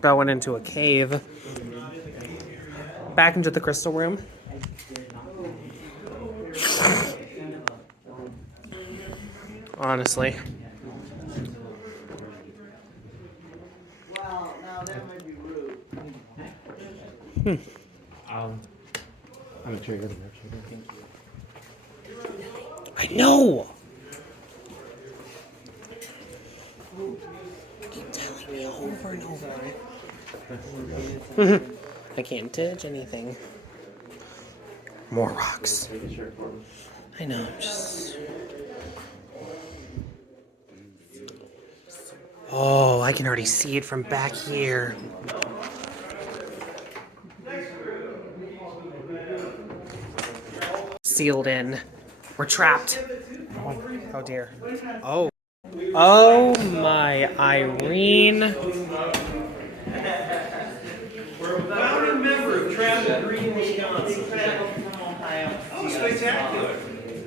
Going into a cave. Back into the crystal room. Honestly. Well, now that might be rude. I'm a trigger. I know! Keep telling me over and over. I can't touch anything. More rocks. I know, I'm just... Oh, I can already see it from back here. Sealed in. We're trapped. Oh dear. Oh. Oh my Irene. We're a founding member of Travel Green, Wisconsin. Oh, spectacular.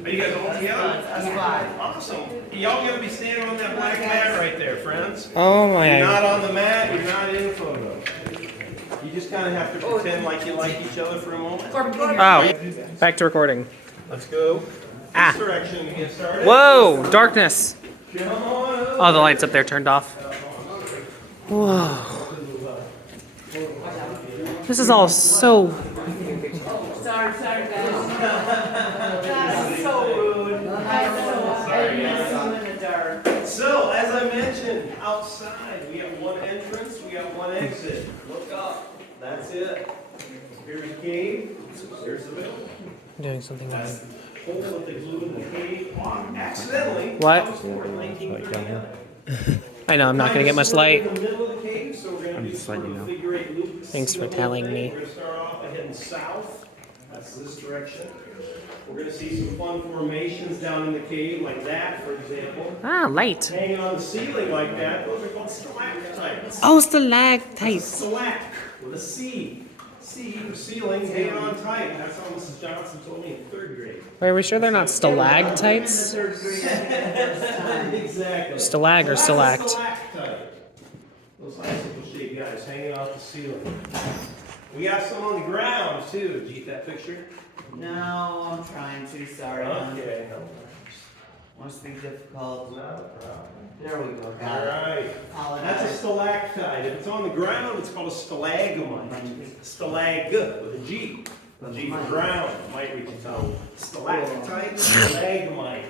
Are you guys all together? That's fine. Awesome. Y'all gonna be standing on that black mat right there, friends. Oh my. You're not on the mat, you're not in a photo. You just kind of have to pretend like you like each other for a moment. Oh. Back to recording. Let's go. Ah. This direction to get started. Whoa! Darkness. Come on up. Oh, the lights up there turned off. Whoa. This is all so... Sorry, guys. That's so rude. In the dark. So, as I mentioned, outside we have one entrance, we have one exit. Look up. That's it. Here's the cave. Here's the middle. I'm doing something wrong. Hole that they blew in the cave accidentally. What? That was for 1939. I know, I'm not going to get much light. In the middle of the cave, so we're going to do just letting you know. figure eight loop. Thanks for telling me. We're going to start off by heading south. That's this direction. We're going to see some fun formations down in the cave, like that, for example. Ah, light. Hanging on the ceiling like that, those are called stalactites. Oh, stalactites. Stalact with a C. C for ceiling, hanging on tight. That's how Mrs. Johnson told me in 3rd grade. Wait, are we sure they're not stalactites? Exactly. Stalag or stalactite? Stalactite. Those icicle shaped guys hanging off the ceiling. We got some on the ground too. Did you get that picture? No, I'm trying to. Sorry. Okay. Must be difficult. Not a problem. There we go. All Got it. right. That's a Apologize. stalactite. If it's on the ground, it's called a stalagmite. Stalag with a G. A G for ground. Might reach its own. Stalactite, stalagmite.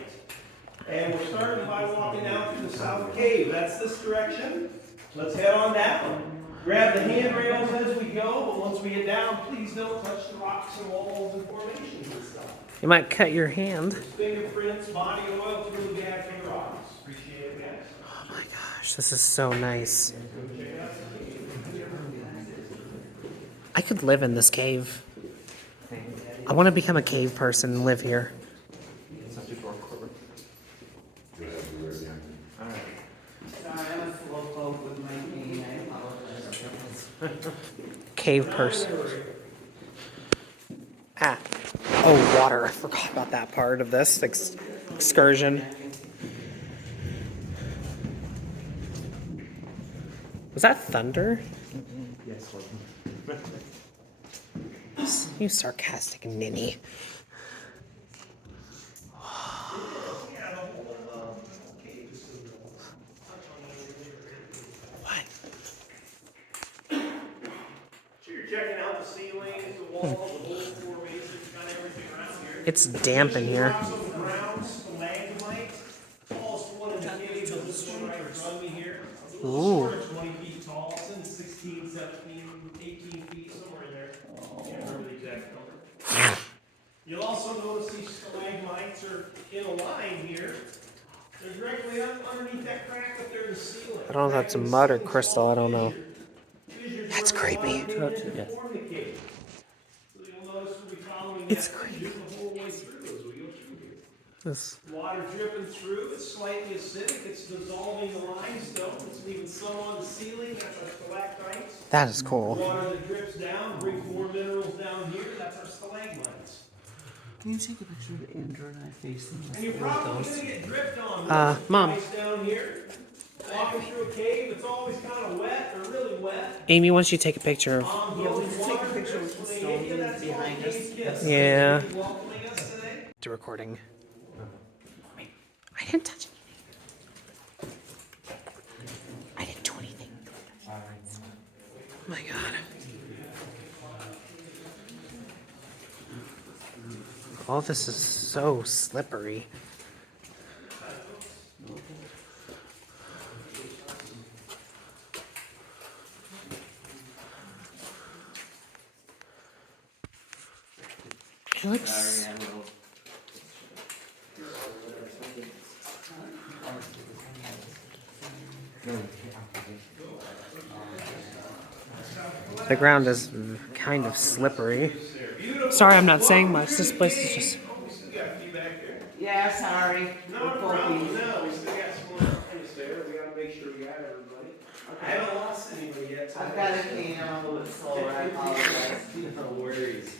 And we're starting by walking out through the south cave. That's this direction. Let's head on down. Grab the handrails as we go, but once we get down, please don't touch the rocks and walls and formations and stuff. You might cut your hand. Fingerprints, body oil, it's really bad for the rocks. Appreciate it, guys. Oh my gosh, this is so nice. I could live in this cave. I want to become a cave person and live here. Sorry, I'm a slow folk with my cane. I apologize. Cave person. Ah. Oh, water. I forgot about that part of this excursion. Was that thunder? Yes. You sarcastic ninny. What? So you're checking out the ceilings, the walls, the whole formations, kind of everything around here. It's damp in here. Rocks on the ground, stalagmite. Tallest one in the cave is this one right in front of me here. A little Ooh. short, 20 feet tall. It's in 16, 17, 18 feet, somewhere in there. Can't remember the exact number. You'll also notice these stalagmites are in a line here. They're directly underneath that crack up there in the ceiling. I don't know if that's mud or crystal. I don't know. That's creepy. It's creepy. This. Water dripping through, it's slightly acidic, it's dissolving the limestone, it's leaving some on the ceiling, that's our stalactites. That is cool. Water that drips down, brings more minerals down here, that's our stalagmites. Can you take a picture of Andrew and I facing And you're probably gonna get dripped on. Mom. Down here, walking through a cave, it's always kind of wet or really wet. Amy wants you to take a picture of. Yeah, we just take a picture with the stone behind us. Yeah. Welcoming us today. To recording. Wait, I didn't touch anything. I didn't do anything. Oh my God. All this is so slippery. It looks. The ground is kind of slippery. Sorry, I'm not saying much. This place is just. Yeah, sorry. No problem. No, we still got some more things there. We gotta make sure we got everybody. I haven't lost anybody yet. I've got a can, I'm a little bit slower, I apologize. No worries.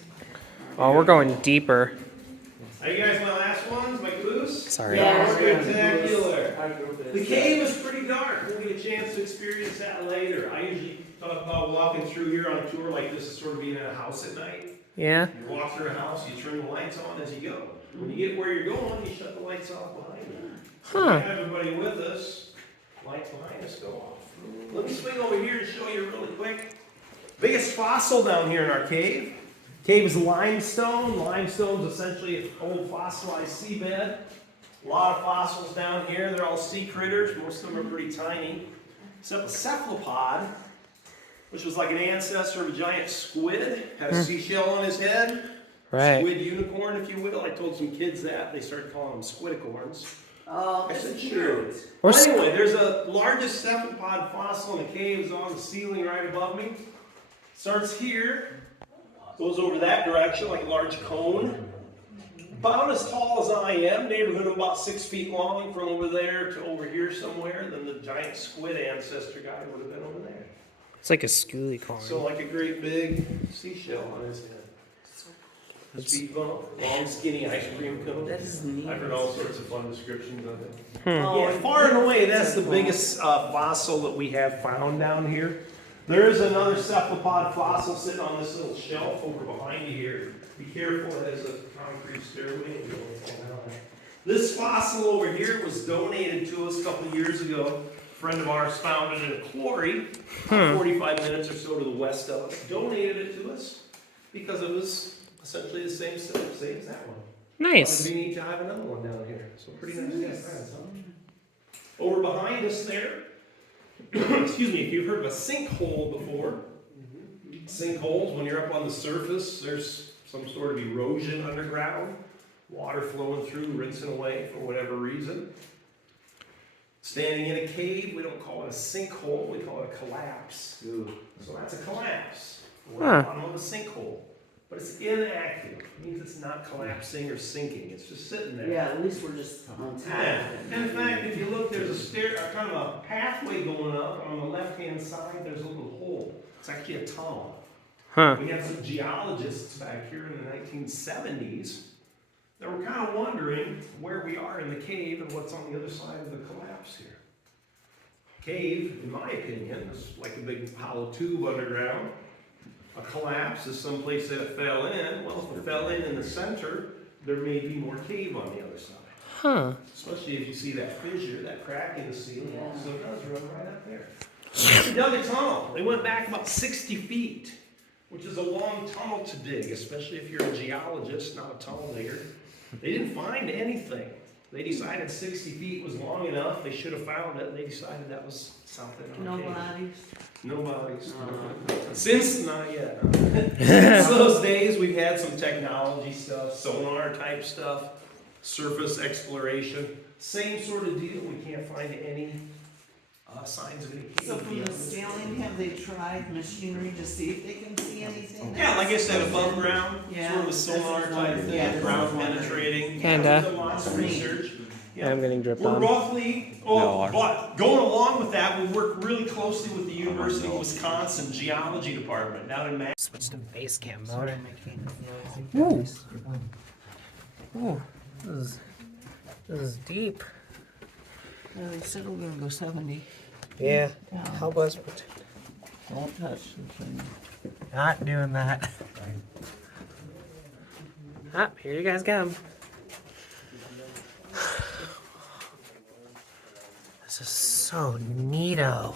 Oh, we're going deeper. Are you guys my last ones, my caboose? Sorry. Yeah. Spectacular. The cave is pretty dark. We'll get a chance to experience that later. I usually talk about walking through here on a tour like this is sort of being in a house at night. Yeah. You walk through a house, you turn the lights on as you go. When you get where you're going, you shut the lights off behind you. Huh. Everybody with us, lights behind us go off. Let me swing over here and show you really quick. Biggest fossil down here in our cave. Cave is limestone. Limestone is essentially an old fossilized seabed. A lot of fossils down here. They're all sea critters. Most of them are pretty tiny. Except a cephalopod, which was like an ancestor of a giant squid. Had a seashell on his head. Right. Squid unicorn, if you will. I told some kids that. They started calling them squidicorns. Oh, I that's said, cute. sure. Or Well, anyway, there's a largest cephalopod fossil in the caves on the ceiling right above me. Starts here, goes over that direction like a large cone. About as tall as I am, neighborhood of about 6 feet long from over there to over here somewhere. Then the giant squid ancestor guy would have been over there. It's like a schoolie corn. So like a great big seashell on his head. Speed bump, long skinny ice cream cone. That is neat. I've heard all sorts of fun descriptions of it. Oh, Yeah, far and away, that's the biggest fossil that we have found down here. There is another cephalopod fossil sitting on this little shelf over behind you here. Be careful, it has a concrete stairway. This fossil over here was donated to us a couple of years ago. A friend of ours found it in a quarry, 45 minutes or so to the west of us. Donated it to us because it was essentially the same as that one. Nice. It'd be neat to have another one down here. So pretty nice guys, huh? Over behind us there, excuse me, if you've heard of a sinkhole before, sinkholes, when you're up on the surface, there's some sort of erosion underground, water flowing through, rinsing away for whatever reason. Standing in a cave, we don't call it a sinkhole, we call it a collapse. So that's a collapse. We're at the bottom of a sinkhole. But it's inactive. It means it's not collapsing or sinking. It's just sitting there. Yeah, at least we're just on top. Yeah. And in fact, if you look, there's a kind of a pathway going up. On the left-hand side, there's a little hole. It's actually a tunnel. Huh. We had some geologists back here in the 1970s that were kind of wondering where we are in the cave and what's on the other side of the collapse here. Cave, in my opinion, is like a big hollow tube underground. A collapse is someplace that it fell in. Well, if it fell in the center, there may be more cave on the other side. Huh. Especially if you see that fissure, that crack in the ceiling. Yeah. So it does run right up there. They dug a tunnel. They went back about 60 feet, which is a long tunnel to dig, especially if you're a geologist, not a tunnel digger. They didn't find anything. They decided 60 feet was long enough. They should have found it. They decided that was something. No okay. bodies. No bodies. Since, not yet. Since those days, we've had some technology stuff, sonar type stuff, surface exploration. Same sort of deal. We can't find any signs of any cave. So from the ceiling, have they tried machinery to see if they can see anything? Yeah, like I said, above ground, Yeah, sort of a sonar that's type what- thing, yeah, ground that's what I'm penetrating. Kinda. Yeah, we've done lots of research. Yeah. I'm getting dripped We're on. roughly, but going along with that, we work really closely with the University of Wisconsin Geology Department down in Mass. Switch to base cam mode. Ooh. Ooh. This is deep. They said we're gonna go 70. Yeah. Help us. Don't touch the thing. Not doing that. Ah, here you guys go. This is so neato.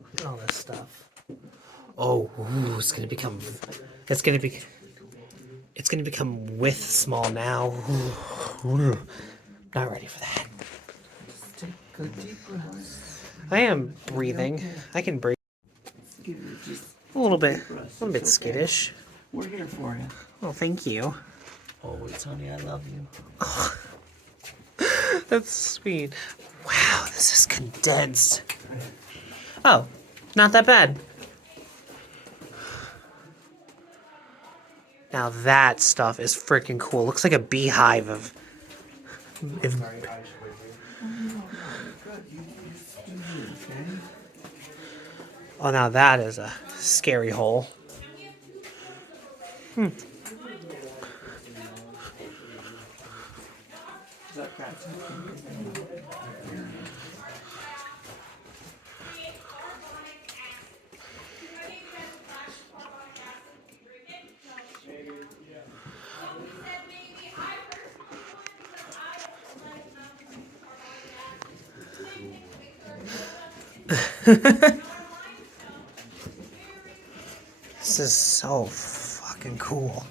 Look at all this stuff. Oh, ooh, it's gonna become with small now. Ooh, not ready for that. Take good deep breaths. I am breathing. I can breathe. Give it just A little bit It's okay. skittish. We're here for you. Oh, thank you. Always, honey, I love you. That's sweet. Wow, this is condensed. Oh, not that bad. Now that stuff is freaking cool. Looks like a beehive of... Good. You just do you, okay? Oh, now that is a scary hole. Is that crack? This is so fucking cool.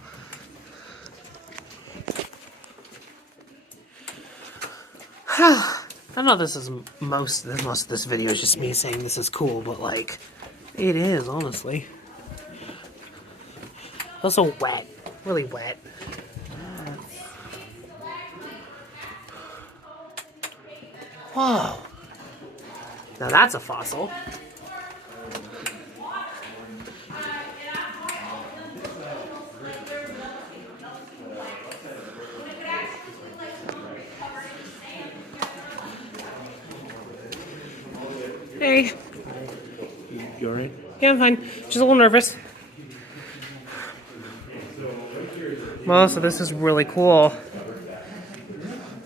I know this is most of this video is just me saying this is cool, but like, it is, honestly. Also wet, really wet. Whoa. Now that's a fossil. Hey. You alright? Yeah, I'm fine. Just a little nervous. Well, so this is really cool.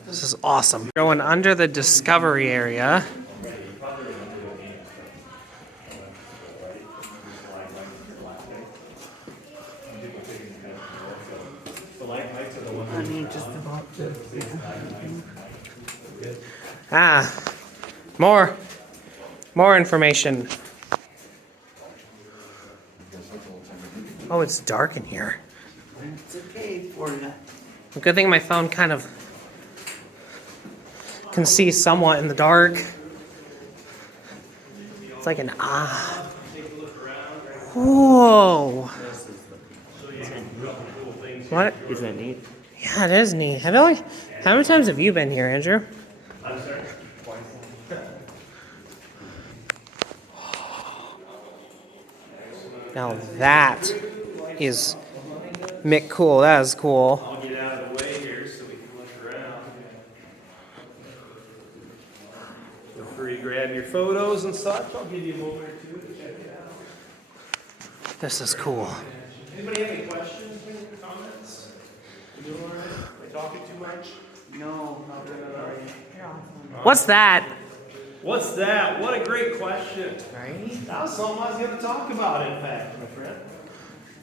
This is awesome. Going under the discovery area. Honey, just about this. Ah, more information. Oh, it's dark in here. It's okay for you. A good thing my phone kind of can see somewhat in the dark. It's like an ah. Whoa. What? Isn't that neat? Yeah, it is neat. How many times have you been here, Andrew? I'm sorry. Now that is Mick cool. That is cool. I'll get out of the way here so we can look around. Feel free to grab your photos and such. I'll give you a moment or two to check it out. This is cool. Anybody have any questions or comments? You doing all right? Am I talking too much? No, not really. What's that? What's that? What a great question. Right? That was something I was going to talk about, in fact, my friend.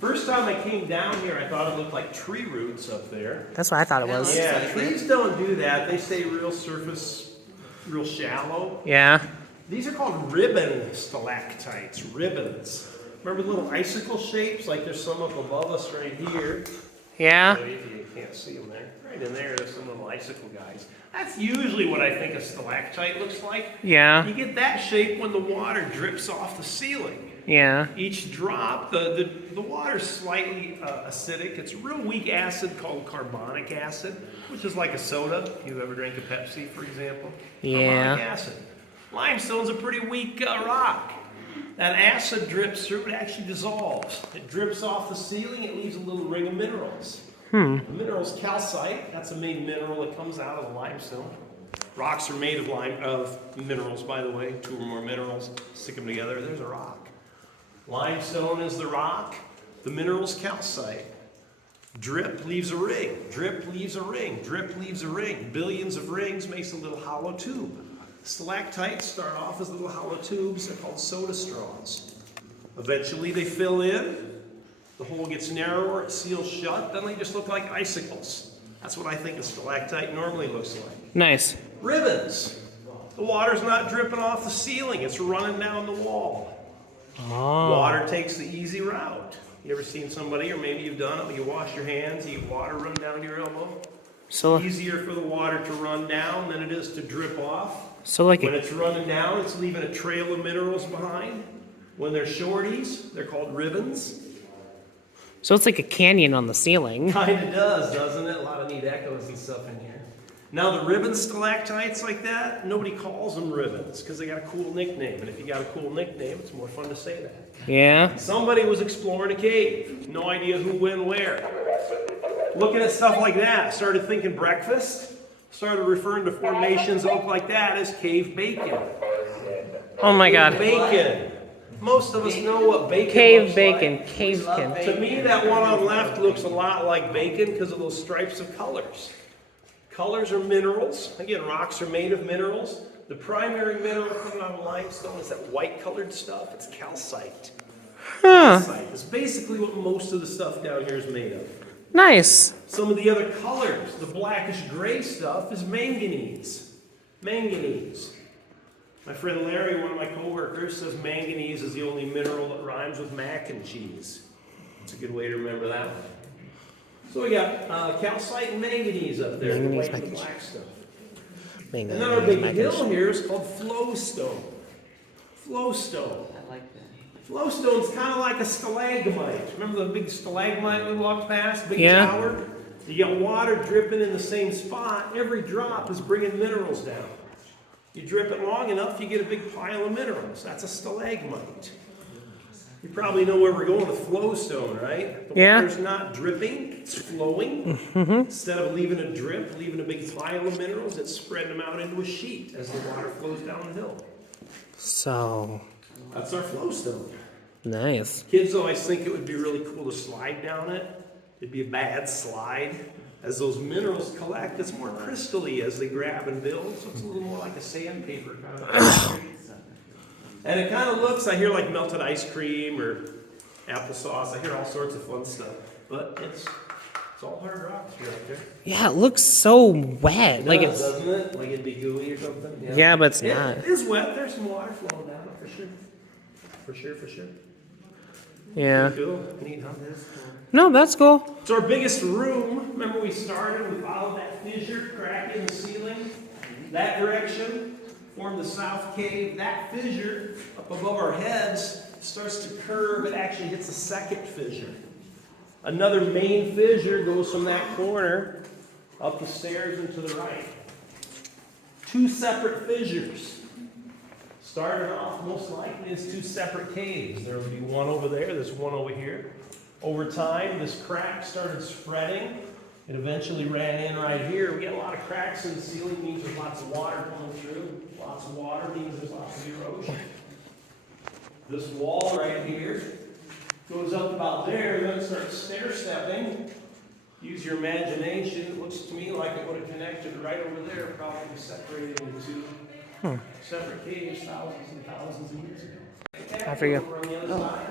First time I came down here, I thought it looked like tree roots up there. That's what I thought it was. Yeah, trees don't do that. They stay real surface, real shallow. Yeah. These are called ribbon stalactites, ribbons. Remember the little icicle shapes? Like there's some up above us right here. Yeah. Maybe you can't see them there. Right in there, there's some little icicle guys. That's usually what I think a stalactite looks like. Yeah. You get that shape when the water drips off the ceiling. Yeah. Each drop, the water's slightly acidic. It's a real weak acid called carbonic acid, which is like a soda. You ever drank a Pepsi, for example? Yeah. Carbonic acid. Limestone's a pretty weak rock. That acid drips through, it actually dissolves. It drips off the ceiling, it leaves a little ring of minerals. The mineral's calcite. That's the main mineral that comes out of the limestone. Rocks are made of minerals, by the way. 2 or more minerals, stick them together, there's a rock. Limestone is the rock, the mineral's calcite. Drip leaves a ring, drip leaves a ring, drip leaves a ring. Billions of rings makes a little hollow tube. Stalactites start off as little hollow tubes. They're called soda straws. Eventually they fill in. The hole gets narrower, it seals shut. Then they just look like icicles. That's what I think a stalactite normally looks like. Nice. Ribbons. The water's not dripping off the ceiling. It's running down the wall. Oh. Water takes the easy route. You ever seen somebody, or maybe you've done it, you wash your hands, you water run down your elbow? So, Easier for the water to run down than it is to drip off. so like When a, it's running down, it's leaving a trail of minerals behind. When they're shorties, they're called ribbons. so it's like a canyon on the ceiling. Kinda does, doesn't it? A lot of neat echoes and stuff in here. Now the ribbon stalactites like that, nobody calls them ribbons because they got a cool nickname. And if you got a cool nickname, it's more fun to say that. Yeah. Somebody was exploring a cave. No idea who, when, where. Looking at stuff like that, started thinking breakfast. Started referring to formations that look like that as cave bacon. Oh my God. Bacon. Most of us know what bacon Cave looks bacon, like. cavekin. To me, that one on the left looks a lot like bacon because of those stripes of colors. Colors are minerals. Again, rocks are made of minerals. The primary mineral coming out of limestone is that white colored stuff. It's calcite. Huh. Calcite is basically what most of the stuff down here is made of. Nice. Some of the other colors, the blackish gray stuff, is manganese. Manganese. My friend Larry, one of my coworkers, says manganese is the only mineral that rhymes with mac and cheese. It's a good way to remember that one. So we got calcite and manganese up there, the Manganese, white and mac and black stuff. Mango, And then our big mac and hill cheese. here is called flowstone. Flowstone. I like that. Flowstone's kind of like a stalagmite. Remember the big stalagmite we walked past? Big Yeah. tower? You got water dripping in the same spot. Every drop is bringing minerals down. You drip it long enough, you get a big pile of minerals. That's a stalagmite. You probably know where we're going with flowstone, right? The Yeah. water's not dripping, it's flowing. Instead of leaving a drip, leaving a big pile of minerals, it's spreading them out into a sheet as the water flows down the hill. So, That's our flowstone. nice. Kids always think it would be really cool to slide down it. It'd be a bad slide. As those minerals collect, it's more crystally as they grab and build, so it's a little more like a sandpaper kind of. And it kind of looks, I hear like melted ice cream or applesauce. I hear all sorts of fun stuff. But it's all hard rocks right there. Yeah, it looks so wet. Like Does, it's, doesn't it? Like it'd be gooey or something? yeah, but it's not. It is wet. There's some water flowing down it for sure. For sure, for sure. Yeah. Cool. Neat, huh? No, that's cool. So our biggest room, remember we started, we followed that fissure, crack in the ceiling, that direction, formed the south cave. That fissure up above our heads starts to curve, it actually hits a second fissure. Another main fissure goes from that corner up the stairs and to the right. Two separate fissures. Started off most likely as two separate caves. There would be one over there, there's one over here. Over time, this crack started spreading. It eventually ran in right here. We got a lot of cracks in the ceiling, means there's lots of water coming through. Lots of water means there's lots of erosion. This wall right here goes up about there, then it starts stair stepping. Use your imagination. It looks to me like it would have connected right over there, probably separated into two separate caves thousands and thousands of years ago. After you. Over on the other side.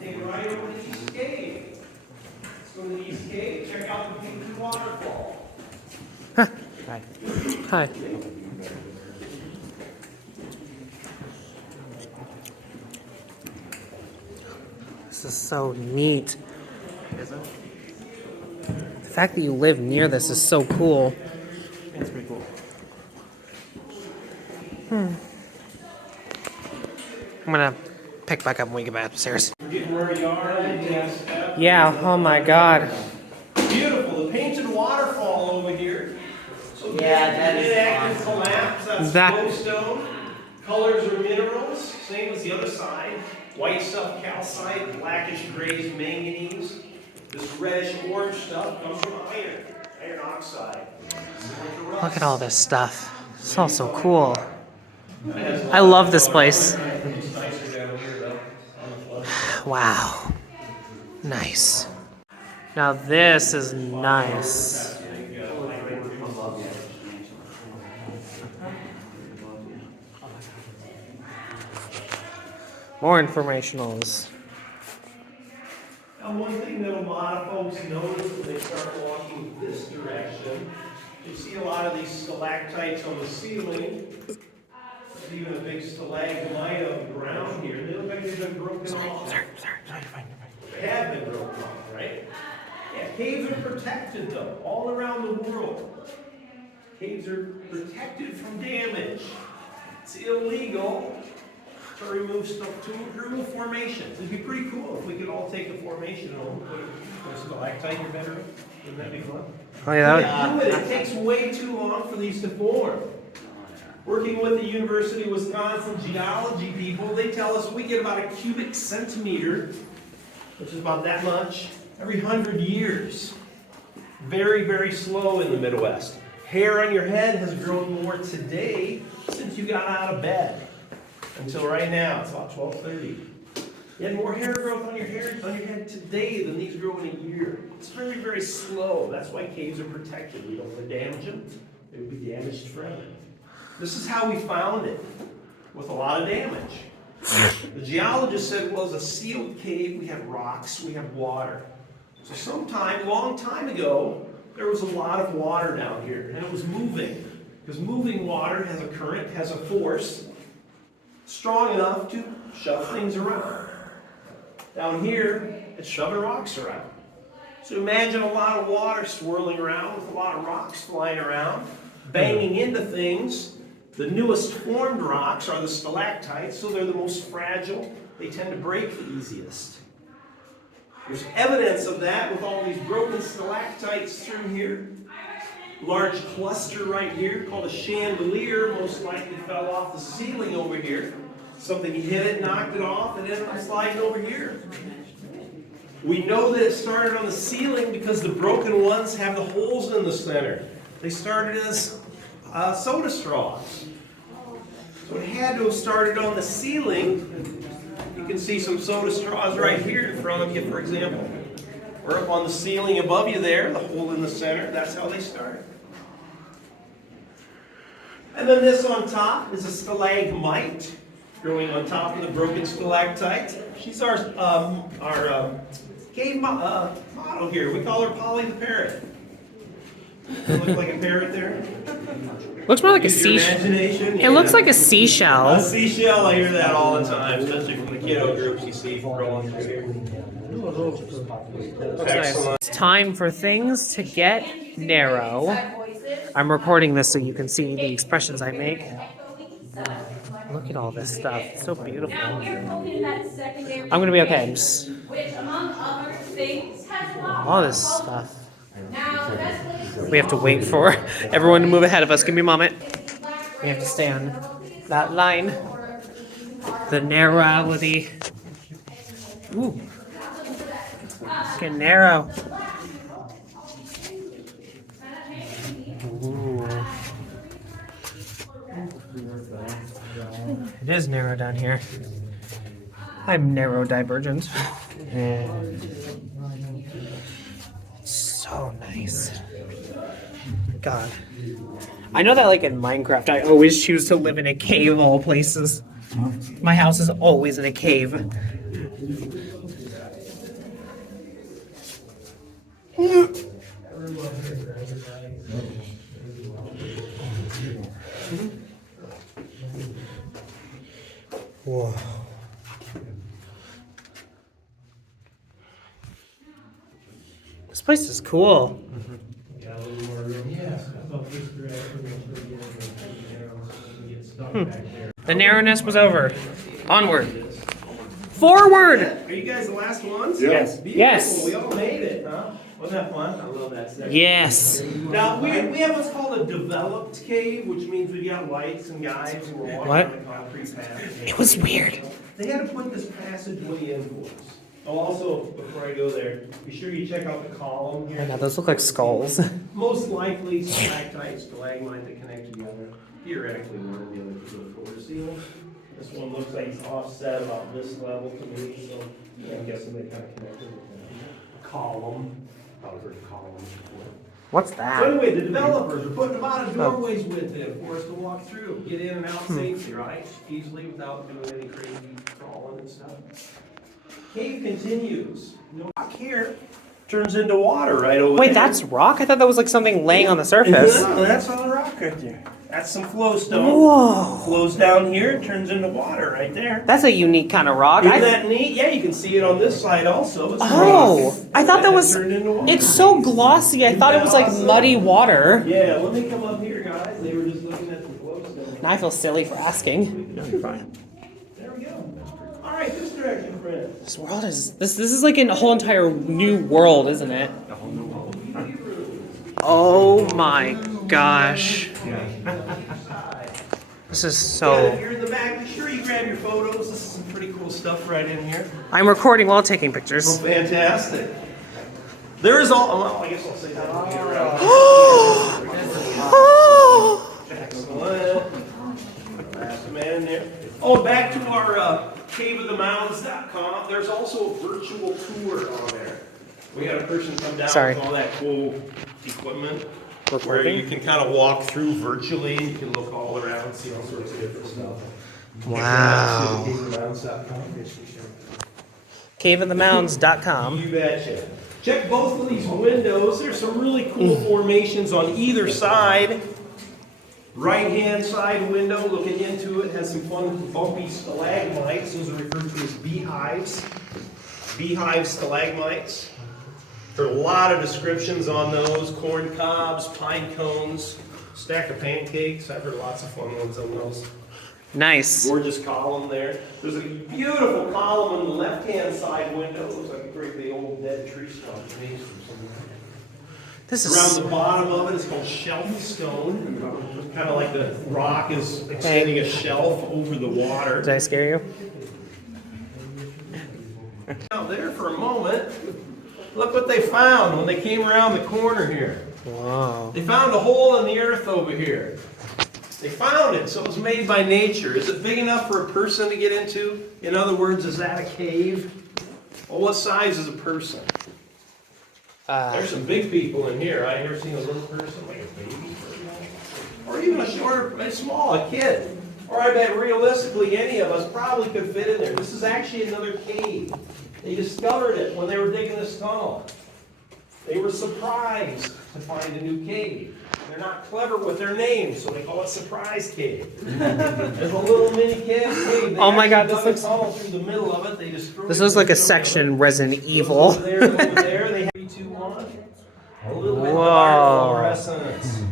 Take right over to the East Cave. Let's go to the East Cave. Check out the Pinky Waterfall. Hi. Hi. This is so neat. The fact that you live near this is so cool. That's pretty cool. I'm gonna pick back up when we get back upstairs. We're getting where you are. Yes. Yeah, oh my god. Beautiful. The painted waterfall over here. So Yeah, that is inactive collapse. That's That- flowstone. Colors are minerals. Same as the other side. White stuff, calcite. Blackish grays, manganese. This reddish orange stuff comes from iron. Iron oxide. Look at all this stuff. It's all so cool. I love this place. Wow. Nice. Now this is nice. More informationals. Now, one thing that a lot of folks notice when they start walking this direction, you see a lot of these stalactites on the ceiling. There's even a big stalagmite on the ground here. They look like they've been broken off. They have been broken off, right? Yeah, caves are protected though, all around the world. Caves are protected from damage. It's illegal to remove stuff, to remove formations. It'd be pretty cool if we could all take a formation and put a stalactite in your bedroom. Wouldn't that be fun? Oh yeah. Do it. It takes way too long for these to form. Working with the University of Wisconsin geology people, they tell us we get about a cubic centimeter, which is about that much, every 100 years. Very, very slow in the Midwest. Hair on your head has grown more today since you got out of bed. Until right now, it's about 12:30. You had more hair growth on your head today than these grow in a year. It's very, very slow. That's why caves are protected. We don't want to damage them. They would be damaged forever. This is how we found it, with a lot of damage. The geologist said, well, it's a sealed cave. We have rocks, we have water. So sometime, long time ago, there was a lot of water down here, and it was moving. Because moving water has a current, has a force strong enough to shove things around. Down here, it's shoving rocks around. So imagine a lot of water swirling around with a lot of rocks flying around, banging into things. The newest formed rocks are the stalactites, so they're the most fragile. They tend to break the easiest. There's evidence of that with all these broken stalactites through here. Large cluster right here called a chandelier, most likely fell off the ceiling over here. Something hit it, knocked it off, and ended up sliding over here. We know that it started on the ceiling because the broken ones have the holes in the center. They started as soda straws. So it had to have started on the ceiling. You can see some soda straws right here in front of you, for example. Or up on the ceiling above you there, the hole in the center. That's how they started. And then this on top is a stalagmite growing on top of the broken stalactite. She's our cave model here. We call her Polly the parrot. Does it look like a parrot there? Looks more like a Use your seashell. imagination. It looks like a seashell. A seashell, I hear that all the time, especially from the kiddo groups you see growing through here. Excellent. It's time for things to get narrow. I'm recording this so you can see the expressions I make. Look at all this stuff. It's so beautiful. I'm gonna be okay. All this stuff. We have to wait for everyone to move ahead of us. Give me a moment. We have to stay on that line. The narrowity. Ooh. It's getting narrow. Ooh. It is narrow down here. I'm narrow divergent. And so nice. God. I know that like in Minecraft, I always choose to live in a cave of all places. My house is always in a cave. Whoa. This place is cool. The narrowness was over. Onward. Forward! Are you guys the last ones? Yes. Beautiful. Yes. We all made it, huh? Wasn't that fun? I love that section. Yes. Now, we have what's called a developed cave, which means we got lights and guides and we're walking What? on a concrete passage. It was weird. They had to put this passageway in for us. Oh, also, before I go there, be sure you check out the column here. Now those look like skulls. Most likely stalactite, stalagmite that connect together. Theoretically, one or the other to the floor ceiling. This one looks like it's offset about this level to me, so yeah, I'm guessing they kind of connected with that. Column. Probably heard of columns before. What's So that? anyway, the developers are putting about a doorways with it for us to walk through, get in and out safely, right? Easily without doing any crazy crawling. and stuff. Cave continues. Rock here turns into water right over Wait, there. that's rock? I thought that was like something laying on the surface. No, that's all the rock right there. That's some flowstone. Whoa. Flows down here, turns into water right there. That's a unique kind of rock. Isn't that neat? Yeah, you can see it on this side also. It's Oh, rock. I thought that was. Turned into water. It's so glossy. I thought it was like Awesome. muddy water. Yeah, let me come up here, guys. They were just looking at the flowstone. Now I feel silly for asking. No, you're fine. There we go. All right, this direction, friend. This world is this is like a whole entire new world, isn't it? A whole new world. Oh my gosh. This is Yeah, so. if you're in the back, be sure you grab your photos. This is some pretty cool stuff right in here. I'm recording while taking Oh, pictures. fantastic. There is all. Well, I guess I'll say that when we get around. Oh! Excellent. That's the man in there. Oh, back to our caveofthemounds.com. There's also a virtual tour on there. We had a person come down Sorry. with all that cool equipment where Recording? you can kind of walk through virtually. You can look all around, see all sorts of different stuff. Wow. Caveofthemounds.com. Caveofthemounds.com. You betcha. Check both of these windows. There's some really cool formations on either side. Right-hand side window, looking into it, has some fun bumpy stalagmites. Those are referred to as beehives. Beehive stalagmites. There are a lot of descriptions on those. Corn cobs, pine cones, stack of pancakes. I've heard lots of fun ones on those. Nice. Gorgeous column there. There's a beautiful column on the left-hand side window. Looks like a great big old dead tree stump to me. This Around is. the bottom of it is called shelf stone. Kind of like the rock is extending a shelf over the water. Did I scare you? Out there for a moment. Look what they found when they came around the corner here. Wow. They found a hole in the earth over here. They found it, so it was made by nature. Is it big enough for a person to get into? In other words, is that a cave? Well, what size is a person? There's some big people in here. I never seen a little person like a baby, or even a shorter, a small, a kid. Or I bet realistically any of us probably could fit in there. This is actually another cave. They discovered it when they were digging this tunnel. They were surprised to find a new cave. They're not clever with their names, so they call it Surprise Cave. There's a little mini cave. Oh my God, this this looks. tunnel through the middle of it. They destroyed This looks like a section in Resident Evil. Over there, they have 3, 2, 1. A little bit of Whoa. fluorescence.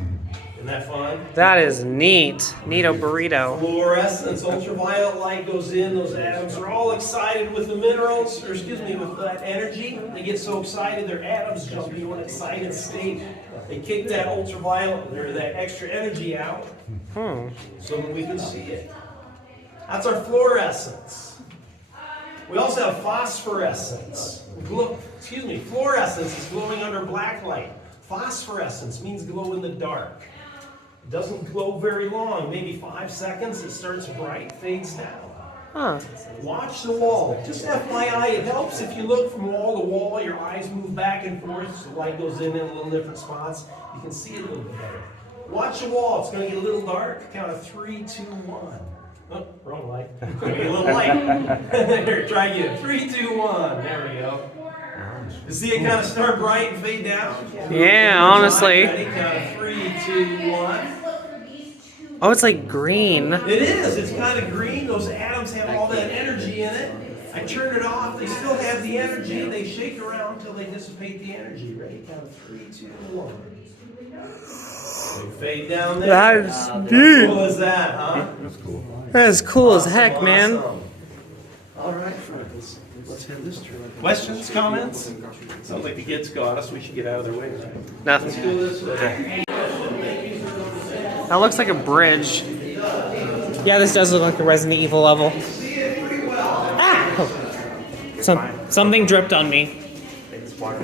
Isn't that fun? That is neat. Neato burrito. Fluorescence, ultraviolet light goes in, those atoms are all excited with the minerals, or excuse me, with that energy. They get so excited, their atoms jump into an excited state. They kick that ultraviolet, or that extra energy out, so that we can see it. That's our fluorescence. We also have phosphorescence. Fluorescence is glowing under black light. Phosphorescence means glow in the dark. It doesn't glow very long, maybe 5 seconds. It starts bright, fades down. Huh. Watch the wall. Just FYI, it helps if you look from wall to wall, your eyes move back and forth, so the light goes in a little different spots. You can see it a little bit better. Watch the wall. It's going to get a little dark. Count of 3, 2, 1. Oh, wrong light. It's going to get a little light. Here, try again. 3, 2, 1. There we go. You see it kind of start bright and fade down? Yeah, honestly. Ready? Count of 3, 2, 1. Oh, it's like green. It is. It's kind of green. Those atoms have all that energy in it. I turn it off. They still have the energy. They shake around until they dissipate the energy. Ready? Count of 3, 2, 1. They fade down there. That is How neat. cool is that, huh? That's cool. That is cool as heck, man. Awesome. All right, friends. Let's have this turn. Questions, comments? Sounds like the kids got us. We should get out of their way. Right? Let's Nothing. do this way. That looks like a bridge. Yeah, this does look like a Resident Evil level. Ah! Oh. Something dripped on me. It's water.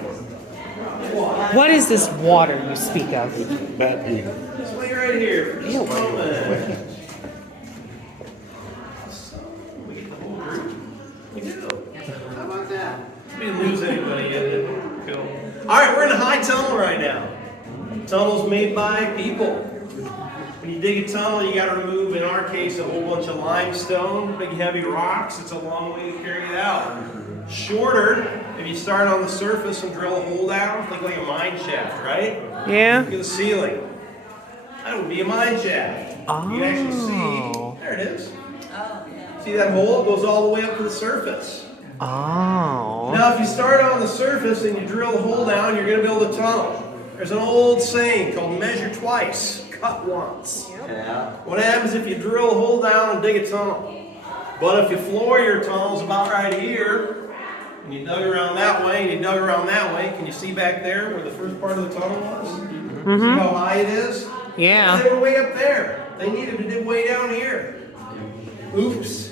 What is this water you speak of? Bad pee. This way right here. Just a moment. We get the whole group. We do. How about that? We didn't lose anybody yet, did we? Cool. All right, we're in a high tunnel right now. Tunnels made by people. When you dig a tunnel, you got to remove, in our case, a whole bunch of limestone, big heavy rocks. It's a long way to carry it out. Shorter, if you start on the surface and drill a hole down, think like a mine shaft, right? Yeah. Look at the ceiling. That would be a mine shaft. Oh. You can actually see, there it is. See that hole? It goes all the way up to the surface. Oh. Now, if you start on the surface and you drill a hole down, you're going to build a tunnel. There's an old saying called measure twice, cut once. Yeah. What happens if you drill a hole down and dig a tunnel? But if you floor your tunnels about right here, and you dug around that way, and you dug around that way, can you see back there where the first part of the tunnel was? See how high it is? Yeah. They were way up there. They needed to dig way down here. Oops.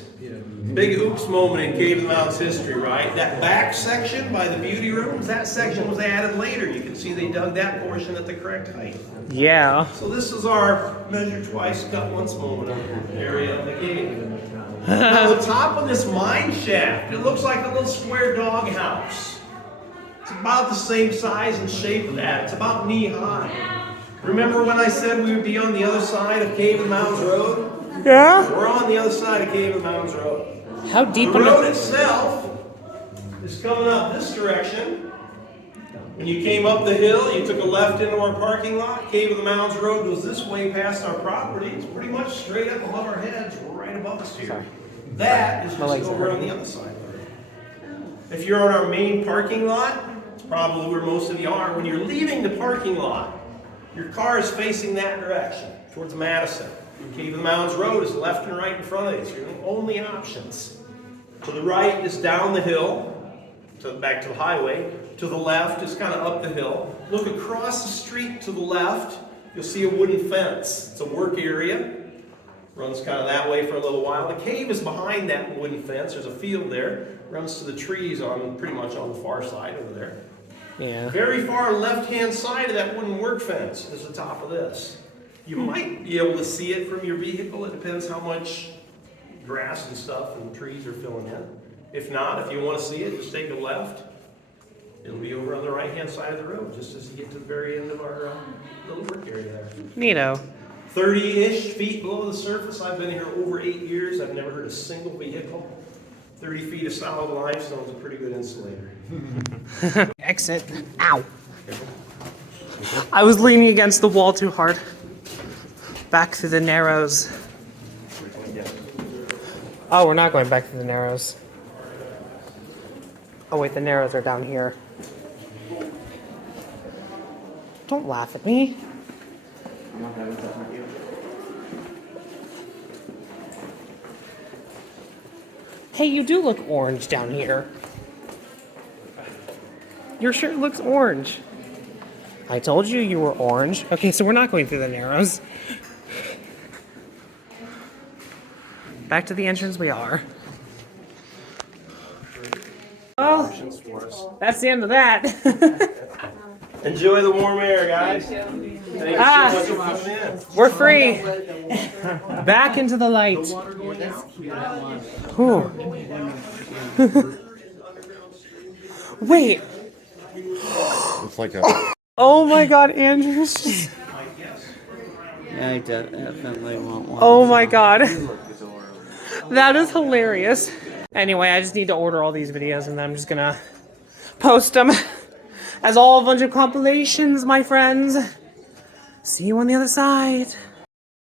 Big oops moment in Cave in the Mountains history, right? That back section by the beauty rooms, that section was added later. You can see they dug that portion at the correct height. Yeah. So this is our measure twice, cut once moment area of the cave. Now the top of this mine shaft, it looks like a little square doghouse. It's about the same size and shape of that. It's about knee high. Remember when I said we would be on the other side of Cave in the Mountains Road? Yeah. We're on the other side of Cave in the Mountains Road. How deep The under? road itself is coming up this direction. When you came up the hill, you took a left into our parking lot. Cave of the Mountains Road goes this way past our property. It's pretty much straight up above our heads, right above us here. That is just over on the other side. If you're on our main parking lot, it's probably where most of you are. When you're leaving the parking lot, your car is facing that direction, towards Madison. Cave of the Mountains Road is left and right in front of you, so your only options. To the right is down the hill, back to the highway. To the left is kind of up the hill. Look across the street to the left, you'll see a wooden fence. It's a work area. Runs kind of that way for a little while. The cave is behind that wooden fence. There's a field there. Runs to the trees on pretty much on the far side over there. Yeah. Very far left-hand side of that wooden work fence is the top of this. You might be able to see it from your vehicle. It depends how much grass and stuff and trees are filling in. If not, if you want to see it, just take a left. It'll be over on the right-hand side of the road, just as you get to the very end of our little work area there. Neato. 30-ish feet below the surface. I've been here over 8 years. I've never heard a single vehicle. 30 feet of solid limestone is a pretty good insulator. Exit. Ow. I was leaning against the wall too hard. Back through the Narrows. Oh, we're not going back through the Narrows. Oh wait, the Narrows are down here. Don't laugh at me. I'm not having fun with you. Hey, you do look orange down here. Your shirt looks orange. I told you you were orange. Okay, so we're not going through the Narrows. Back to the entrance we are. Well, that's the end of that. Enjoy the warm air, guys. Thank you so much for coming in. We're free. Back into the light. Whew. Wait. It's like a. Oh my God, Andrews. Yeah, I definitely want one. Oh my God. That is hilarious. Anyway, I just need to order all these videos and then I'm just gonna post them as all a bunch of compilations, my friends. See you on the other side.